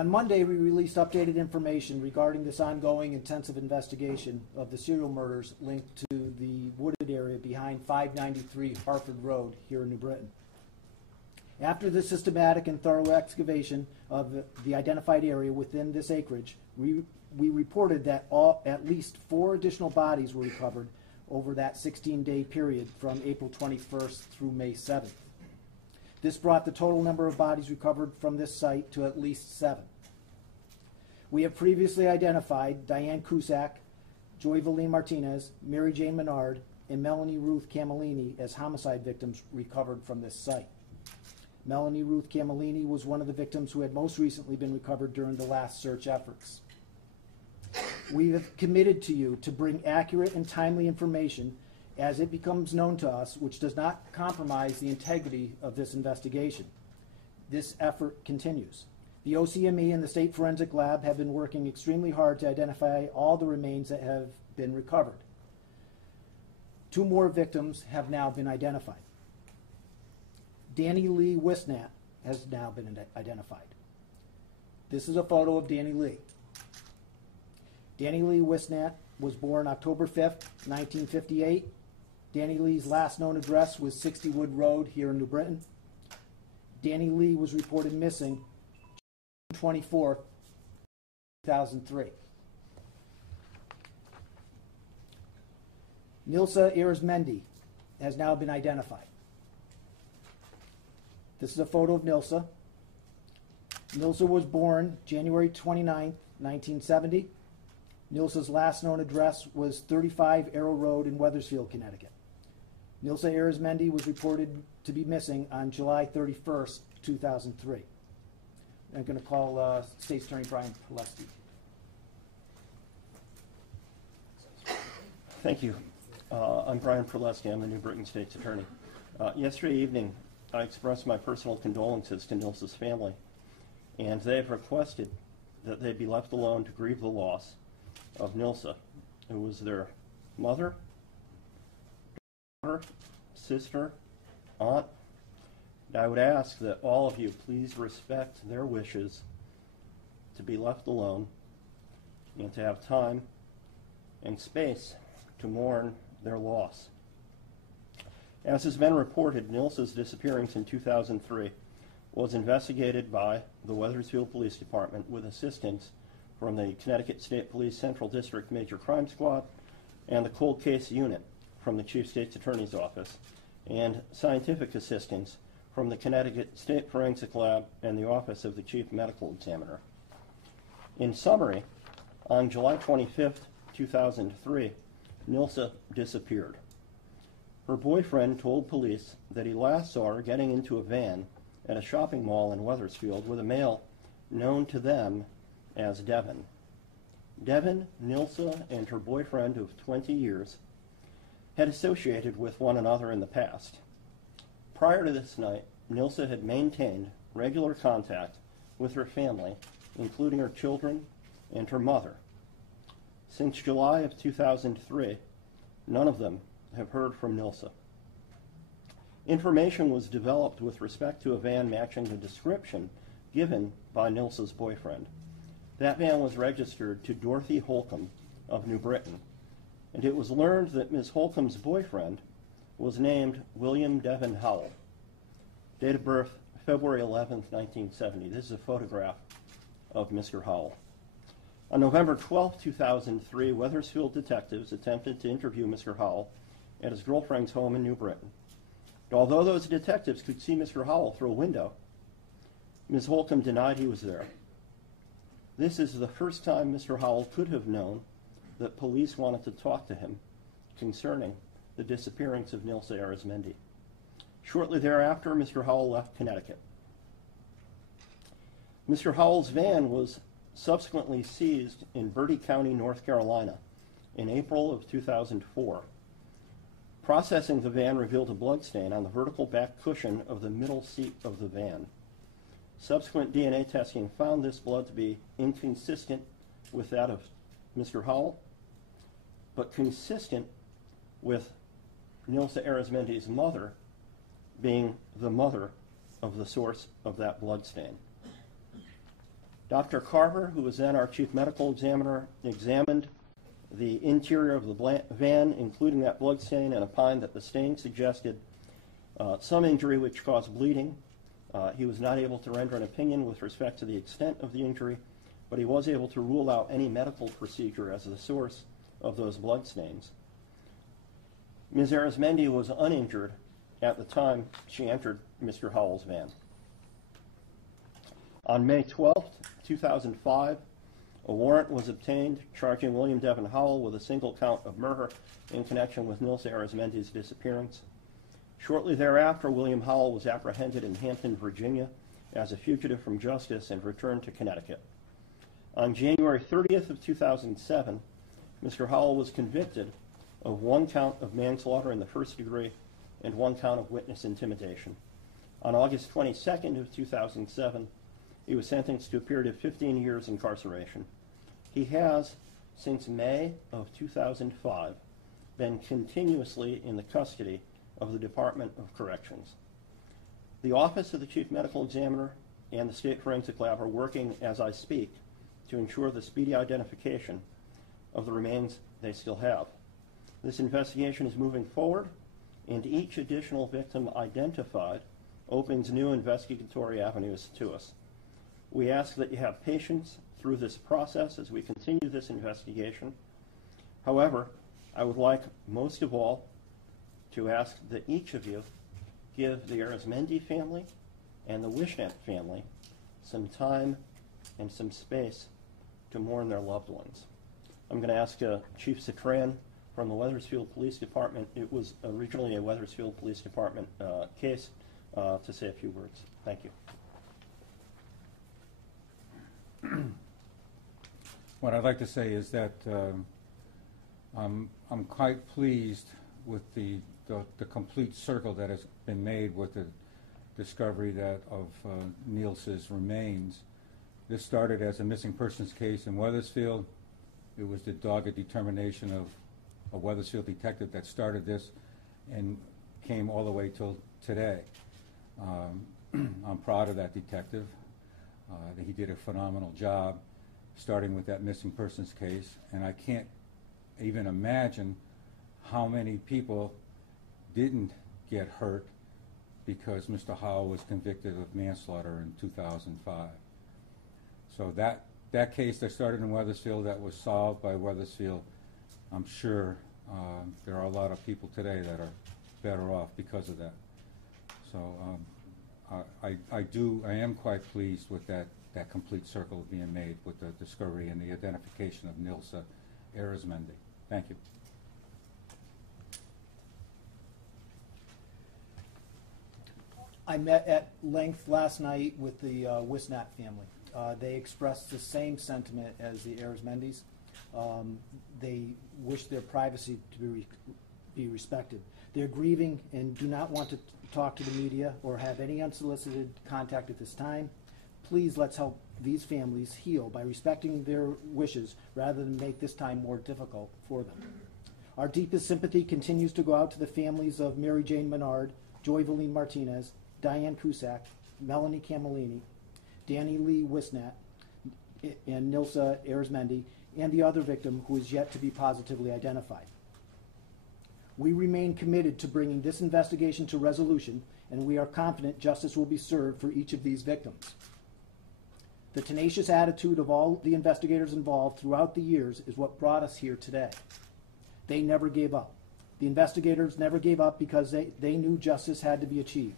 On Monday, we released updated information regarding this ongoing intensive investigation of the serial murders linked to the wooded area behind 593 Harford Road here in New Britain. After the systematic and thorough excavation of the identified area within this acreage, we reported that at least 4 additional bodies were recovered over that 16-day period from April 21st through May 7th. This brought the total number of bodies recovered from this site to at least 7. We have previously identified Diane Cusack, Joy Valine Martinez, Mary Jane Menard, and Melanie Ruth Camellini as homicide victims recovered from this site. Melanie Ruth Camellini was one of the victims who had most recently been recovered during the last search efforts. We have committed to you to bring accurate and timely information as it becomes known to us, which does not compromise the integrity of this investigation. This effort continues. The OCME and the State Forensic Lab have been working extremely hard to identify all the remains that have been recovered. 2 more victims have now been identified. Danny Lee Wisnat has now been identified. This is a photo of Danny Lee. Danny Lee Wisnat was born October 5th, 1958. Danny Lee's last known address was 60 Wood Road here in New Britain. Danny Lee was reported missing June 24th, 2003. Nilsa Arizmendi has now been identified. This is a photo of Nilsa. Nilsa was born January 29th, 1970. Nilsa's last known address was 35 Arrow Road in Wethersfield, Connecticut. Nilsa Arizmendi was reported to be missing on July 31st, 2003. I'm going to call State's Attorney Brian Pileski. Thank you. I'm Brian Pileski. I'm the New Britain State's Attorney. Yesterday evening, I expressed my personal condolences to Nilsa's family, and they have requested that they be left alone to grieve the loss of Nilsa, who was their mother, daughter, sister, aunt. And I would ask that all of you please respect their wishes to be left alone and to have time and space to mourn their loss. As has been reported, Nilsa's disappearance in 2003 was investigated by the Wethersfield Police Department with assistance from the Connecticut State Police Central District Major Crime Squad and the Cold Case Unit from the Chief State's Attorney's Office, and scientific assistance from the Connecticut State Forensic Lab and the Office of the Chief Medical Examiner. In summary, on July 25th, 2003, Nilsa disappeared. Her boyfriend told police that he last saw her getting into a van at a shopping mall in Wethersfield with a male known to them as Devin. Devin, Nilsa, and her boyfriend of 20 years had associated with one another in the past. Prior to this night, Nilsa had maintained regular contact with her family, including her children and her mother. Since July of 2003, none of them have heard from Nilsa. Information was developed with respect to a van matching the description given by Nilsa's boyfriend. That van was registered to Dorothy Holcomb of New Britain, and it was learned that Ms. Holcomb's boyfriend was named William Devin Howell. Date of birth, February 11th, 1970. This is a photograph of Mr. Howell. On November 12, 2003, Wethersfield detectives attempted to interview Mr. Howell at his girlfriend's home in New Britain. Although those detectives could see Mr. Howell through a window, Ms. Holcomb denied he was there. This is the first time Mr. Howell could have known that police wanted to talk to him concerning the disappearance of Nilsa Arizmendi. Shortly thereafter, Mr. Howell left Connecticut. Mr. Howell's van was subsequently seized in Bertie County, North Carolina in April of 2004. Processing the van revealed a bloodstain on the vertical back cushion of the middle seat of the van. Subsequent DNA testing found this blood to be inconsistent with that of Mr. Howell, but consistent with Nilsa Arizmendi's mother being the mother of the source of that blood stain. Dr. Carver, who was then our chief medical examiner, examined the interior of the van, including that blood stain, and opined that the stain suggested some injury which caused bleeding. He was not able to render an opinion with respect to the extent of the injury, but he was able to rule out any medical procedure as the source of those blood stains. Ms. Arizmendi was uninjured at the time she entered Mr. Howell's van. On May 12, 2005, a warrant was obtained charging William Devin Howell with a single count of murder in connection with Nilsa Arizmendi's disappearance. Shortly thereafter, William Howell was apprehended in Hampton, Virginia, as a fugitive from justice and returned to Connecticut. On January 30th of 2007, Mr. Howell was convicted of one count of manslaughter in the first degree and one count of witness intimidation. On August 22nd of 2007, he was sentenced to a period of 15 years incarceration. He has, since May of 2005, been continuously in the custody of the Department of Corrections. The Office of the Chief Medical Examiner and the State Forensic Lab are working as I speak to ensure the speedy identification of the remains they still have. This investigation is moving forward, and each additional victim identified opens new investigatory avenues to us. We ask that you have patience through this process as we continue this investigation. However, I would like most of all to ask that each of you give the Arizmendi family and the Wishnet family some time and some space to mourn their loved ones. I'm going to ask Chief Citran from the Wethersfield Police Department. It was originally a Wethersfield Police Department case to say a few words. Thank you. What I'd like to say is that I'm quite pleased with the complete circle that has been made with the discovery of Nilsa's remains. This started as a missing persons case in Wethersfield. It was the dogged determination of a Wethersfield detective that started this and came all the way till today. I'm proud of that detective. He did a phenomenal job starting with that missing persons case, and I can't even imagine how many people didn't get hurt because Mr. Howell was convicted of manslaughter in 2005. So that case that started in Wethersfield, that was solved by Wethersfield, I'm sure there are a lot of people today that are better off because of that. So I am quite pleased with that complete circle being made with the discovery and the identification of Nilsa Arizmendi. Thank you. I met at length last night with the Wisnat family. They expressed the same sentiment as the Arizmendis. They wish their privacy to be respected. They're grieving and do not want to talk to the media or have any unsolicited contact at this time. Please let's help these families heal by respecting their wishes rather than make this time more difficult for them. Our deepest sympathy continues to go out to the families of Mary Jane Menard, Joy Valine Martinez, Diane Cusack, Melanie Camellini, Danny Lee Wisnat, and Nilsa Arizmendi, and the other victim who is yet to be positively identified. We remain committed to bringing this investigation to resolution, and we are confident justice will be served for each of these victims. The tenacious attitude of all the investigators involved throughout the years is what brought us here today. They never gave up. The investigators never gave up because they knew justice had to be achieved.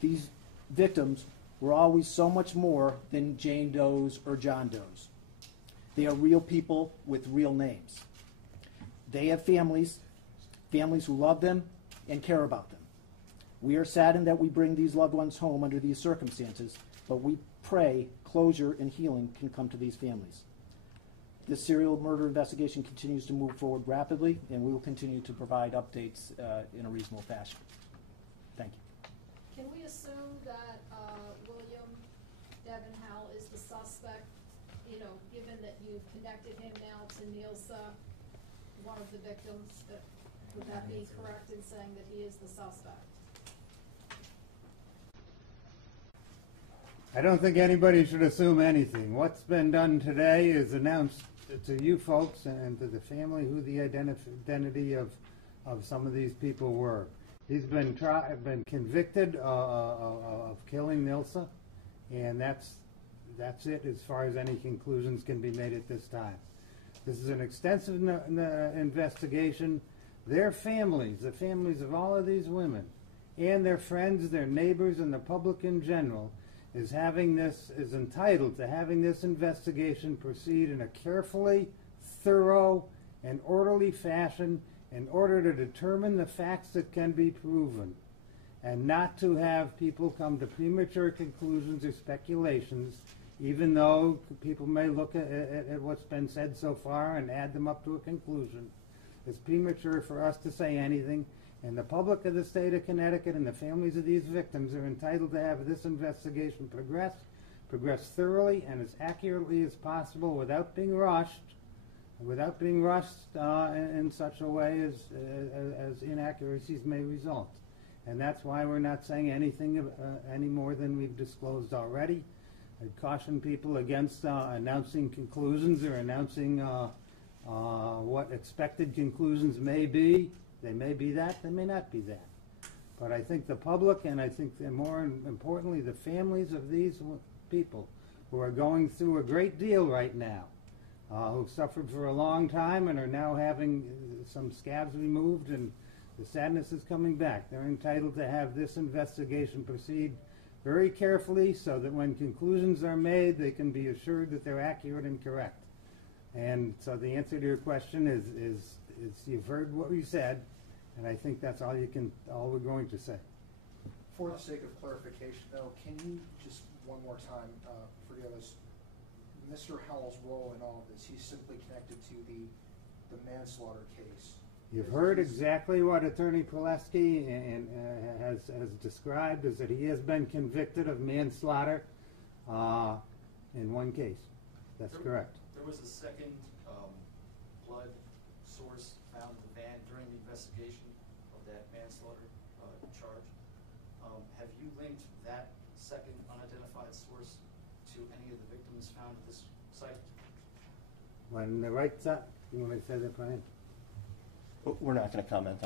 These victims were always so much more than Jane Does or John Does. They are real people with real names. They have families who love them and care about them. We are saddened that we bring these loved ones home under these circumstances, but we pray closure and healing can come to these families. This serial murder investigation continues to move forward rapidly, and we will continue to provide updates in a reasonable fashion. Thank you. Can we assume that William Devin Howell is the suspect, given that you've connected him now to Nilsa, one of the victims? Would that be correct in saying that he is the suspect? I don't think anybody should assume anything. What's been done today is announced to you folks and to the family who the identity of some of these people were. He's been convicted of killing Nilsa, and that's it as far as any conclusions can be made at this time. This is an extensive investigation. Their families, the families of all of these women, and their friends, their neighbors, and the public in general, is entitled to having this investigation proceed in a carefully, thorough, and orderly fashion in order to determine the facts that can be proven, and not to have people come to premature conclusions or speculations, even though people may look at what's been said so far and add them up to a conclusion. It's premature for us to say anything, and the public of the state of Connecticut and the families of these victims are entitled to have this investigation progress thoroughly and as accurately as possible without being rushed in such a way as inaccuracies may result. And that's why we're not saying anything any more than we've disclosed already. I'd caution people against announcing conclusions or announcing what expected conclusions may be. They may be that, they may not be that. But I think the public, and I think more importantly the families of these people who are going through a great deal right now, who've suffered for a long time and are now having some scabs removed, and the sadness is coming back. They're entitled to have this investigation proceed very carefully so that when conclusions are made, they can be assured that they're accurate and correct. And so the answer to your question is you've heard what we said, and I think that's all we're going to say. For the sake of clarification, though, can you just one more time forgive us? Mr. Howell's role in all of this, he's simply connected to the manslaughter case. You've heard exactly what Attorney Pileski has described, is that he has been convicted of manslaughter in one case. That's correct. There was a second blood source found in the van during the investigation of that manslaughter charge. Have you linked that second unidentified source to any of the victims found at this site? When the right time, you want me to say that, Brian? We're not going to comment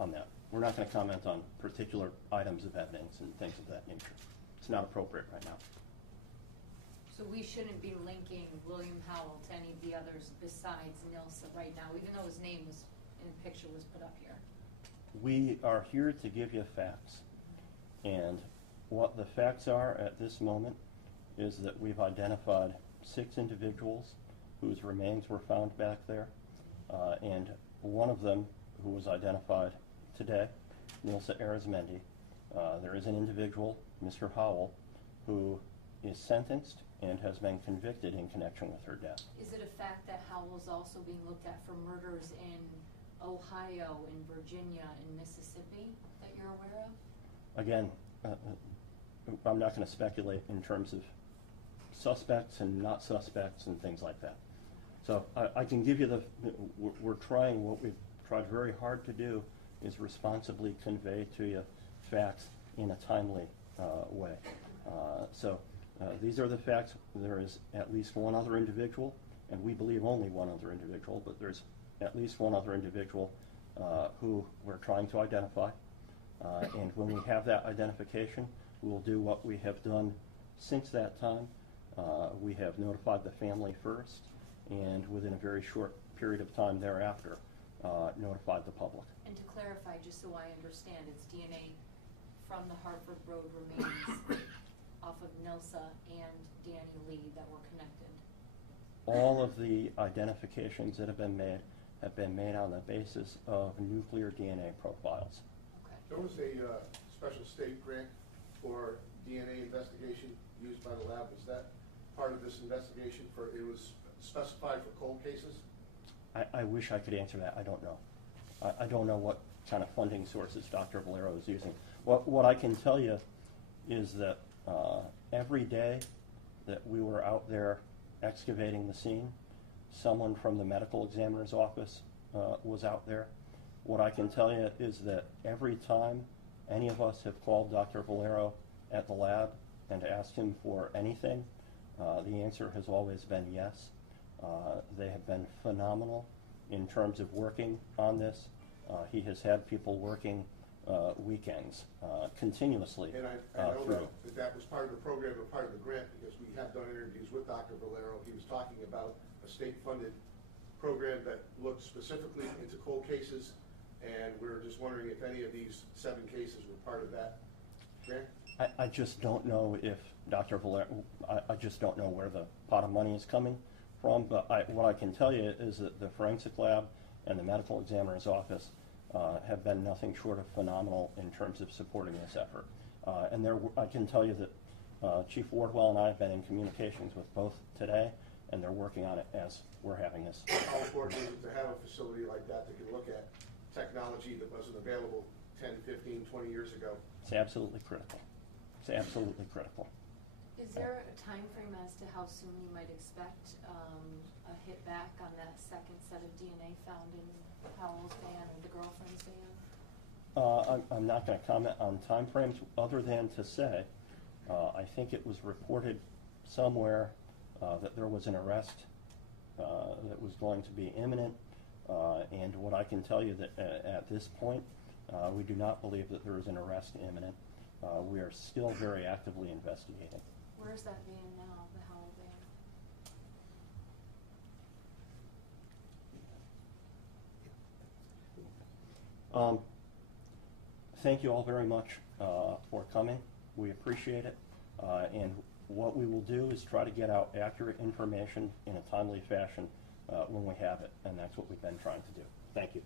on that. We're not going to comment on particular items of evidence and things of that nature. It's not appropriate right now. So we shouldn't be linking William Howell to any of the others besides Nilsa right now, even though his name was in the picture was put up here. We are here to give you facts. And what the facts are at this moment is that we've identified 6 individuals whose remains were found back there. And one of them, who was identified today, Nilsa Arizmendi. There is an individual, Mr. Howell, who is sentenced and has been convicted in connection with her death. Is it a fact that Howell is also being looked at for murders in Ohio, in Virginia, in Mississippi that you're aware of? Again, I'm not going to speculate in terms of suspects and not suspects and things like that. So I can give you we're trying, what we've tried very hard to do is responsibly convey to you facts in a timely way. These are the facts. There is at least one other individual, and we believe only one other individual, but there's at least one other individual who we're trying to identify. And when we have that identification, we'll do what we have done since that time. We have notified the family first, and within a very short period of time thereafter, notified the public. And to clarify, just so I understand, it's DNA from the Hartford Road remains off of Nilsa and Danny Lee that were connected. All of the identifications that have been made on the basis of nuclear DNA profiles. Okay. There was a special state grant for DNA investigation used by the lab. Was that part of this investigation? It was specified for cold cases? I wish I could answer that. I don't know. I don't know what kind of funding sources Dr. Valero is using. What I can tell you is that every day that we were out there excavating the scene, someone from the medical examiner's office was out there. What I can tell you is that every time any of us have called Dr. Valero at the lab and asked him for anything, the answer has always been yes. They have been phenomenal in terms of working on this. He has had people working weekends continuously And I know through. that was part of the program and part of the grant, because we have done interviews with Dr. Valero. He was talking about a state-funded program that looked specifically into cold cases, and we're just wondering if any of these 7 cases were part of that grant? I just don't know if Dr. Valero, I just don't know where the pot of money is coming from, but what I can tell you is that the forensic lab and the medical examiner's office have been nothing short of phenomenal in terms of supporting this effort. And I can tell you that Chief Wardwell and I have been in communications with both today, and they're working on it as we're having this. How important is it to have a facility like that that can look at technology that wasn't available 10, 15, 20 years ago? It's absolutely critical. It's absolutely critical. Is there a time frame as to how soon you might expect a hit back on that second set of DNA found in Howell's van or the girlfriend's van? I'm not going to comment on timeframes other than to say I think it was reported somewhere that there was an arrest that was going to be imminent, and what I can tell you that at this point we do not believe that there is an arrest imminent. We are still very actively investigating. Where is that van now, the Howell van? Thank you all very much for coming. We appreciate it. And what we will do is try to get out accurate information in a timely fashion when we have it, and that's what we've been trying to do. Thank you.